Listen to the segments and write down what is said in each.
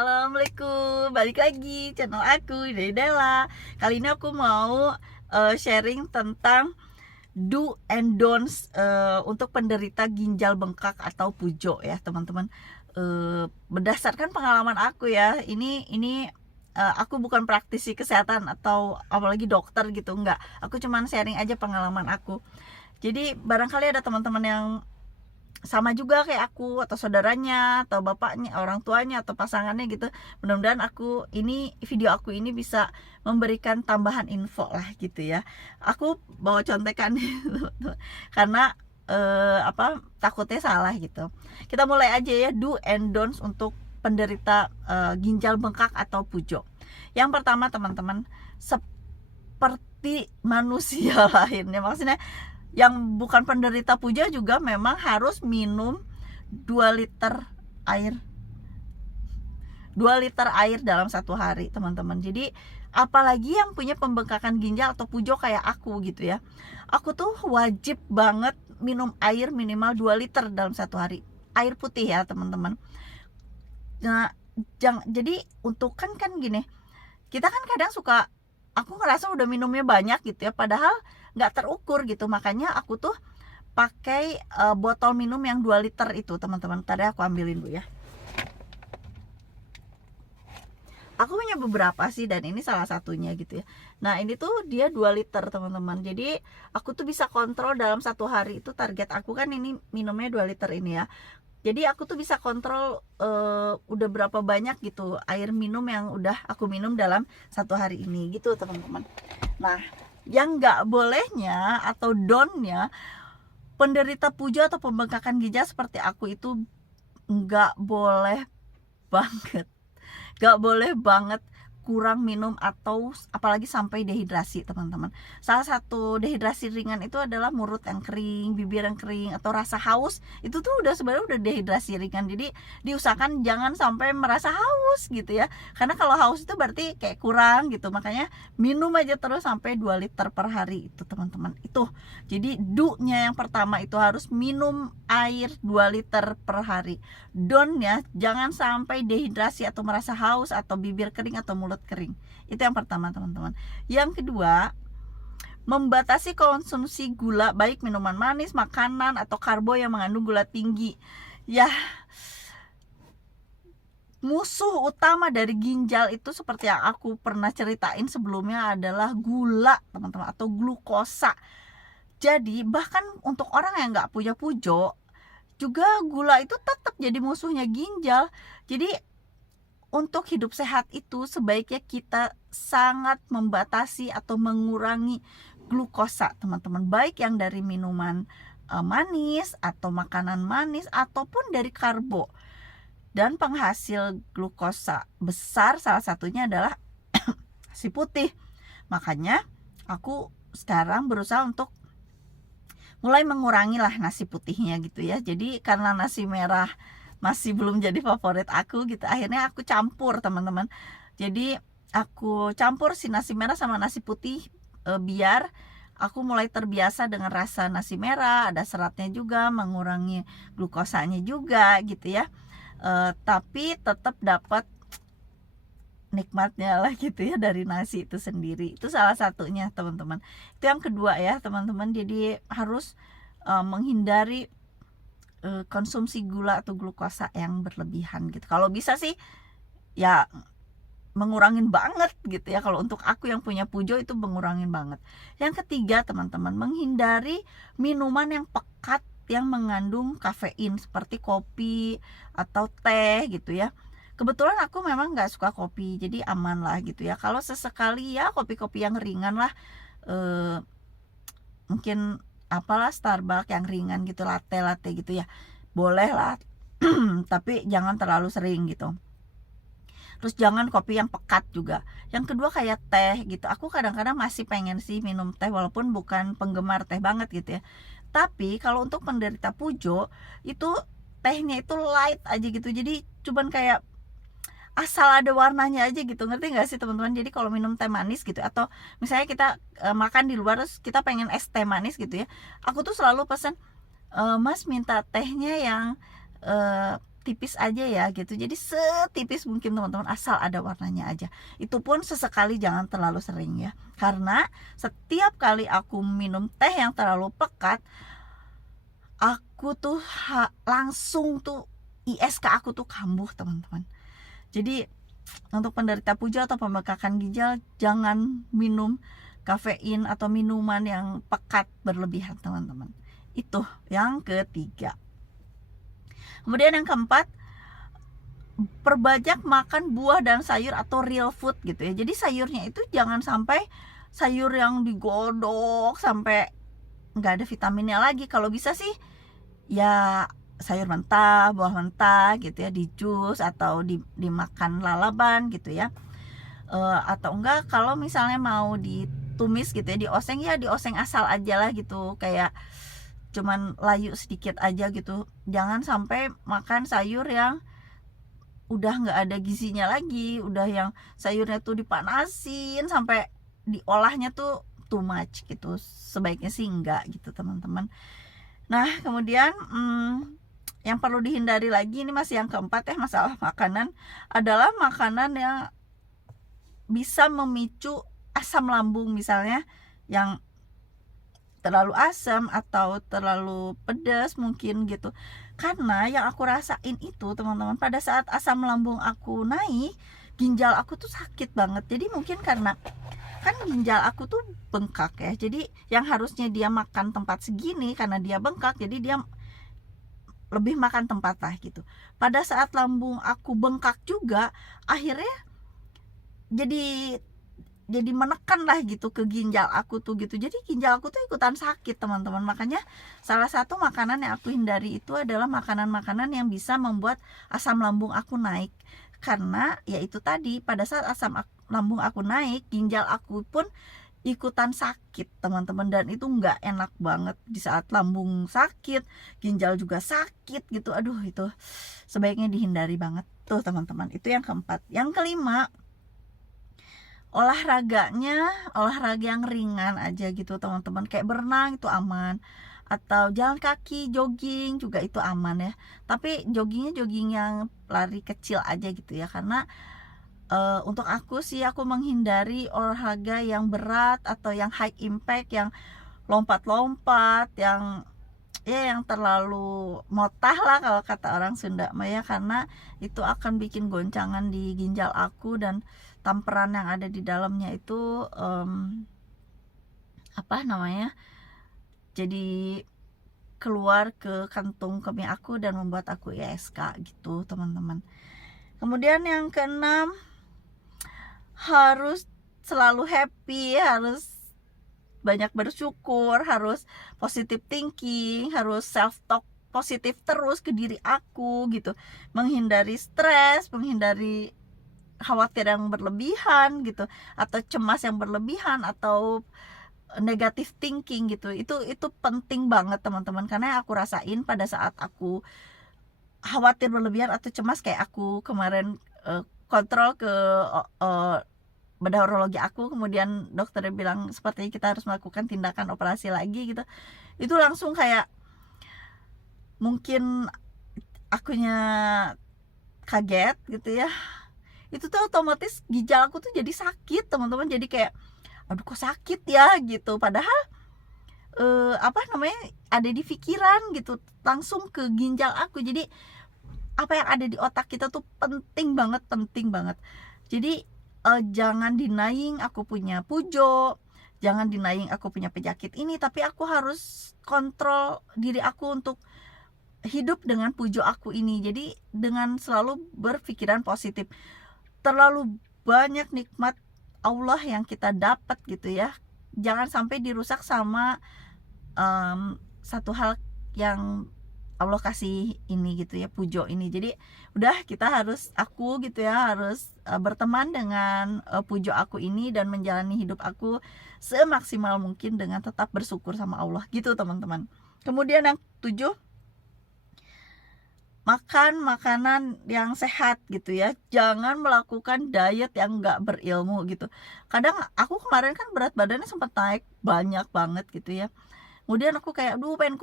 Assalamualaikum, balik lagi channel aku dari Della. Kali ini aku mau sharing tentang do and don'ts untuk penderita ginjal bengkak atau pujo ya teman-teman. Berdasarkan pengalaman aku ya, ini aku bukan praktisi kesehatan atau apalagi dokter gitu, enggak. Aku cuman sharing aja pengalaman aku. Jadi barangkali ada teman-teman yang sama juga kayak aku, atau saudaranya, atau bapaknya, orang tuanya, atau pasangannya gitu. Mudah-mudahan video aku ini bisa memberikan tambahan info lah gitu ya. Aku bawa contekan karena takutnya salah gitu. Kita mulai aja ya, do and don'ts untuk penderita ginjal bengkak atau pujo. Yang pertama teman-teman, seperti manusia lainnya, maksudnya yang bukan penderita puja juga memang harus minum 2 liter air 2 liter air dalam satu hari teman-teman. Jadi apalagi yang punya pembengkakan ginjal atau pujo kayak aku gitu ya, aku tuh wajib banget minum air minimal 2 liter dalam satu hari, air putih ya teman-teman. Nah jadi untuk kan gini, kita kan kadang suka, aku ngerasa udah minumnya banyak gitu ya, padahal nggak terukur gitu. Makanya aku tuh pakai botol minum yang 2 liter itu teman-teman. Tadi aku ambilin dulu ya. Aku punya beberapa sih, dan ini salah satunya gitu ya. Nah ini tuh dia 2 liter teman-teman. Jadi aku tuh bisa kontrol dalam satu hari itu, target aku kan ini minumnya 2 liter ini ya. Jadi aku tuh bisa kontrol udah berapa banyak gitu air minum yang udah aku minum dalam satu hari ini gitu teman-teman. Nah yang nggak bolehnya atau don'tnya penderita pujo atau pembengkakan ginjal seperti aku itu nggak boleh banget nggak boleh banget kurang minum atau apalagi sampai dehidrasi teman-teman. Salah satu dehidrasi ringan itu adalah mulut yang kering, bibir yang kering, atau rasa haus. Itu tuh sebenarnya udah dehidrasi ringan. Jadi diusahakan jangan sampai merasa haus gitu ya, karena kalau haus itu berarti kayak kurang gitu. Makanya minum aja terus sampai 2 liter per hari itu teman-teman. Itu jadi do-nya yang pertama itu harus minum air 2 liter per hari. Don't-nya jangan sampai dehidrasi atau merasa haus atau bibir kering atau mulut kering. Itu yang pertama teman-teman. Yang kedua, membatasi konsumsi gula, baik minuman manis, makanan, atau karbo yang mengandung gula tinggi. Ya, musuh utama dari ginjal itu seperti yang aku pernah ceritain sebelumnya adalah gula teman-teman, atau glukosa. Jadi bahkan untuk orang yang nggak punya pujo juga gula itu tetap jadi musuhnya ginjal. Jadi untuk hidup sehat itu sebaiknya kita sangat membatasi atau mengurangi glukosa teman-teman, baik yang dari minuman manis atau makanan manis ataupun dari karbo. Dan penghasil glukosa besar salah satunya adalah nasi putih. Makanya aku sekarang berusaha untuk mulai mengurangi lah nasi putihnya gitu ya. Jadi karena nasi merah masih belum jadi favorit aku gitu, akhirnya aku campur teman-teman. Jadi aku campur si nasi merah sama nasi putih biar aku mulai terbiasa dengan rasa nasi merah, ada seratnya juga, mengurangi glukosanya juga gitu ya. Tapi tetap dapat nikmatnya lah gitu ya dari nasi itu sendiri. Itu salah satunya teman-teman. Itu yang kedua ya teman-teman. Jadi harus menghindari konsumsi gula atau glukosa yang berlebihan gitu. Kalau bisa sih ya mengurangin banget gitu ya. Kalau untuk aku yang punya pujo itu mengurangin banget. Yang ketiga teman-teman, menghindari minuman yang pekat yang mengandung kafein seperti kopi atau teh gitu ya. Kebetulan aku memang nggak suka kopi, jadi aman lah gitu ya. Kalau sesekali ya kopi-kopi yang ringan lah, mungkin apalah Starbucks yang ringan gitu, latte gitu ya, boleh lah. Tapi jangan terlalu sering gitu. Terus jangan kopi yang pekat juga. Yang kedua kayak teh gitu, aku kadang-kadang masih pengen sih minum teh walaupun bukan penggemar teh banget gitu ya. Tapi kalau untuk penderita pujo itu tehnya itu light aja gitu, jadi cuman kayak asal ada warnanya aja gitu, ngerti nggak sih teman-teman? Jadi kalau minum teh manis gitu, atau misalnya kita makan di luar terus kita pengen es teh manis gitu ya, aku tuh selalu pesen, Mas minta tehnya yang tipis aja ya gitu, jadi setipis mungkin teman-teman, asal ada warnanya aja. Itu pun sesekali, jangan terlalu sering ya, karena setiap kali aku minum teh yang terlalu pekat, aku tuh langsung tuh ISK aku tuh kambuh teman-teman. Jadi untuk penderita pujo atau pembengkakan ginjal, jangan minum kafein atau minuman yang pekat berlebihan teman-teman. Itu yang ketiga. Kemudian yang keempat, perbanyak makan buah dan sayur atau real food gitu ya. Jadi sayurnya itu jangan sampai sayur yang digodok sampai nggak ada vitaminnya lagi. Kalau bisa sih ya sayur mentah, buah mentah gitu ya, di jus atau dimakan lalaban gitu ya. Atau enggak kalau misalnya mau ditumis gitu ya, dioseng ya dioseng asal aja lah gitu, kayak cuman layu sedikit aja gitu. Jangan sampai makan sayur yang udah nggak ada gizinya lagi, udah yang sayurnya tuh dipanasin sampai diolahnya tuh too much gitu. Sebaiknya sih enggak gitu teman-teman. Nah kemudian yang perlu dihindari lagi, ini masih yang keempat ya, masalah makanan, adalah makanan yang bisa memicu asam lambung, misalnya yang terlalu asam atau terlalu pedas mungkin gitu. Karena yang aku rasain itu teman-teman, pada saat asam lambung aku naik, ginjal aku tuh sakit banget. Jadi mungkin karena kan ginjal aku tuh bengkak ya, jadi yang harusnya dia makan tempat segini, karena dia bengkak jadi dia lebih makan tempat lah gitu. Pada saat lambung aku bengkak juga, akhirnya jadi menekan lah gitu ke ginjal aku tuh gitu. Jadi ginjal aku tuh ikutan sakit teman-teman. Makanya salah satu makanan yang aku hindari itu adalah makanan-makanan yang bisa membuat asam lambung aku naik. Karena ya itu tadi, pada saat lambung aku naik, ginjal aku pun ikutan sakit teman-teman. Dan itu nggak enak banget. Di saat lambung sakit, ginjal juga sakit gitu. Aduh, itu sebaiknya dihindari banget tuh teman-teman. Itu yang keempat. Yang kelima, olahraga yang ringan aja gitu teman-teman, kayak berenang itu aman, atau jalan kaki, jogging juga itu aman ya. Tapi joggingnya jogging yang lari kecil aja gitu ya, karena untuk aku sih, aku menghindari olahraga yang berat atau yang high impact, yang lompat-lompat, yang ya yang terlalu motah lah kalau kata orang Sunda Maya, karena itu akan bikin goncangan di ginjal aku, dan tamperan yang ada di dalamnya itu jadi keluar ke kantung kemih aku dan membuat aku ISK gitu teman-teman. Kemudian yang keenam, harus selalu happy, harus banyak bersyukur, harus positive thinking, harus self talk positif terus ke diri aku gitu, menghindari stres, menghindari khawatir yang berlebihan gitu, atau cemas yang berlebihan, atau negative thinking gitu. Itu penting banget teman-teman, karena aku rasain pada saat aku khawatir berlebihan atau cemas, kayak aku kemarin kontrol ke bedah urologi aku, kemudian dokternya bilang sepertinya kita harus melakukan tindakan operasi lagi gitu. Itu langsung kayak mungkin akunya kaget gitu ya, itu tuh otomatis ginjal aku tuh jadi sakit teman-teman. Jadi kayak aduh kok sakit ya gitu, padahal ada di pikiran gitu, langsung ke ginjal aku. Jadi apa yang ada di otak kita tuh penting banget. Jadi jangan denying aku punya pujo, jangan denying aku punya penyakit ini, tapi aku harus kontrol diri aku untuk hidup dengan pujo aku ini. Jadi dengan selalu berpikiran positif. Terlalu banyak nikmat Allah yang kita dapat gitu ya, jangan sampai dirusak sama satu hal yang Allah kasih ini gitu ya, pujo ini. Jadi udah, aku gitu ya harus berteman dengan pujo aku ini dan menjalani hidup aku semaksimal mungkin dengan tetap bersyukur sama Allah gitu teman-teman. Kemudian yang 7, makan makanan yang sehat gitu ya, jangan melakukan diet yang nggak berilmu gitu. Kadang aku kemarin kan berat badannya sempat naik banyak banget gitu ya, Kemudian aku kayak aduh pengen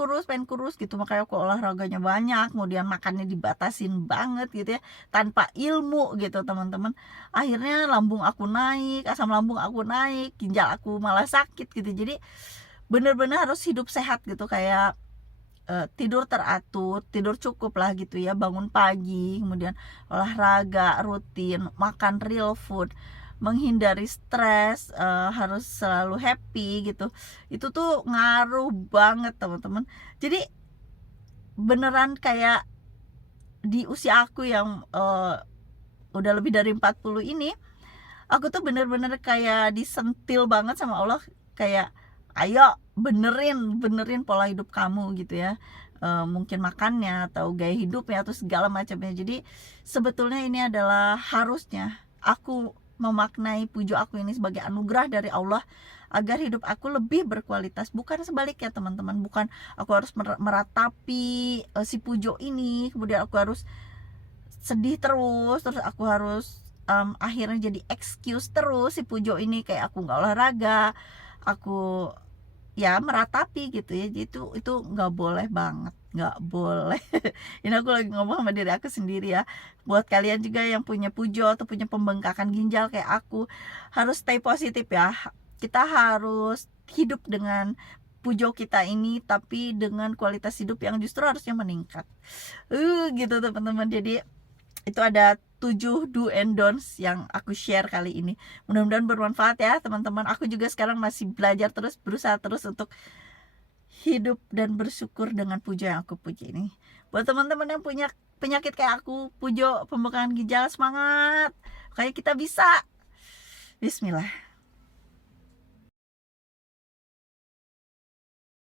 kurus gitu, makanya aku olahraganya banyak, kemudian makannya dibatasin banget gitu ya, tanpa ilmu gitu teman-teman. Akhirnya lambung aku naik, asam lambung aku naik, ginjal aku malah sakit gitu. Jadi bener-bener harus hidup sehat gitu, kayak tidur teratur, tidur cukup lah gitu ya, bangun pagi, kemudian olahraga rutin, makan real food, menghindari stres, harus selalu happy gitu. Itu tuh ngaruh banget teman-teman. Jadi beneran kayak di usia aku yang udah lebih dari 40 ini, aku tuh bener-bener kayak disentil banget sama Allah, kayak ayo benerin pola hidup kamu gitu ya. Mungkin makannya atau gaya hidupnya atau segala macamnya. Jadi sebetulnya ini adalah harusnya aku memaknai pujo aku ini sebagai anugerah dari Allah, agar hidup aku lebih berkualitas, bukan sebaliknya teman-teman. Bukan aku harus meratapi si pujo ini, kemudian aku harus sedih terus aku harus akhirnya jadi excuse terus si pujo ini, kayak aku nggak olahraga, aku ya meratapi gitu ya. Jadi itu nggak boleh banget, nggak boleh. Ini aku lagi ngomong sama diri aku sendiri ya. Buat kalian juga yang punya pujo atau punya pembengkakan ginjal kayak aku, harus stay positif ya. Kita harus hidup dengan pujo kita ini, tapi dengan kualitas hidup yang justru harusnya meningkat. Gitu teman-teman. Jadi itu ada 7 do and don'ts yang aku share kali ini. Mudah-mudahan bermanfaat ya teman-teman. Aku juga sekarang masih belajar terus, berusaha terus untuk hidup dan bersyukur dengan puja yang aku puji ini. Buat teman-teman yang punya penyakit kayak aku, pujo pembengkakan ginjal, semangat, kayak kita bisa. Bismillah.